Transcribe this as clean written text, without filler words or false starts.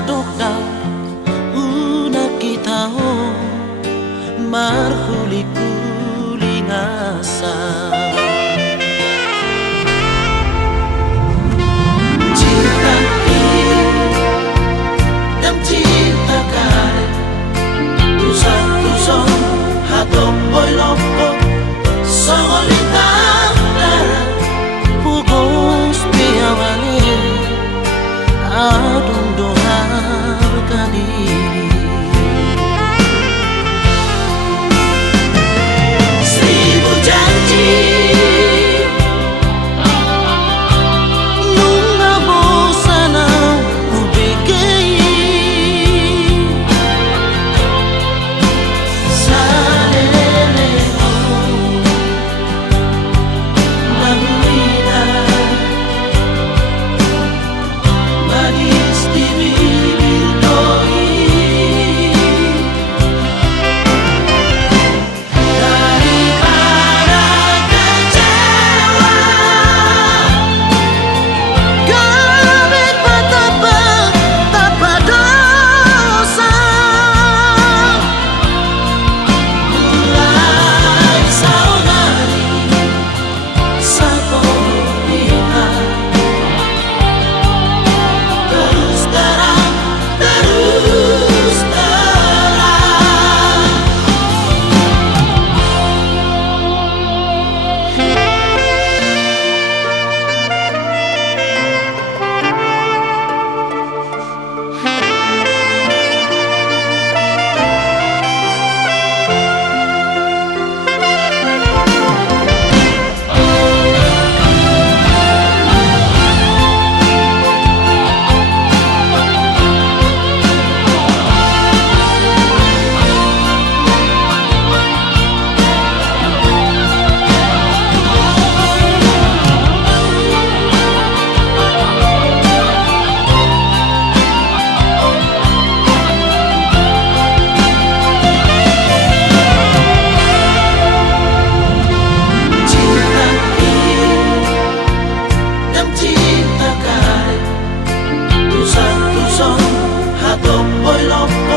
stokdau una kita ho marhuli-huli ngasa cinta ini dan cinta kare tusang-tusang hatop boy loko sangolitang dara pugos piawani adung dohar kadiri seribu janji nunga bosana ubekei salele la vida manis di bibir doi daripada kecewa kami betapa dosa mulai saudari satu pihak terus terang terus terang cinta ini dan cinta kare tusang-tusang hatop boy loko